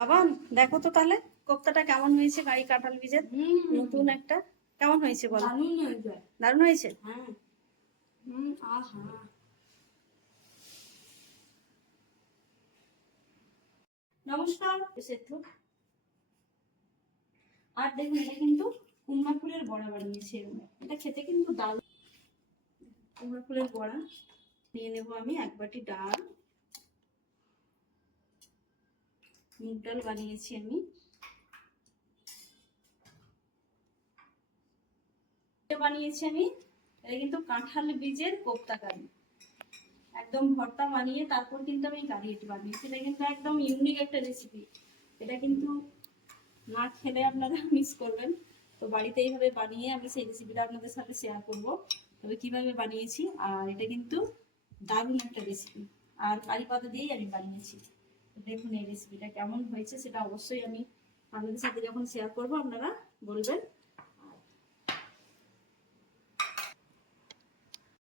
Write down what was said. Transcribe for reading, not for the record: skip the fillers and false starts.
বাবান দেখো তো তাহলে কোপ্তাটা কেমন হয়েছে, গাড়ি কাঁঠাল বীজের নতুন একটা। কেমন হয়েছে বলো? দারুণ হয়েছে। দারুণ হয়েছে। হ্যাঁ। আহা। নমস্কার সেতু। আর দেখুন এটা কিন্তু কুমড়া ফুলের বড়া বানিয়েছি। এটা খেতে কিন্তু দারুণ। কুমড়া ফুলের বড়া নিয়ে নেব আমি এক বাটি ডাল, মুগ ডাল বানিয়েছি আমি। বানিয়েছি আমি এটা কিন্তু কাঁঠাল বীজের কোপ্তা কারি, একদম ভর্তা বানিয়ে তারপর কিন্তু আমি কারিটা বানিয়েছি। এটা কিন্তু একদম ইউনিক একটা রেসিপি। এটা কিন্তু না খেলে আপনারা মিস করবেন। তো বাড়িতে এইভাবে বানিয়ে আমি সেই রেসিপিটা আপনাদের সাথে শেয়ার করব, তবে কিভাবে বানিয়েছি। আর এটা কিন্তু দারুণ একটা রেসিপি, আর কারি পাতা দিয়েই আমি বানিয়েছি। দেখুন এই রেসিপিটা কেমন হয়েছে সেটা অবশ্যই আমি আপনাদের সাথে যখন শেয়ার করব আপনারা বলবেন।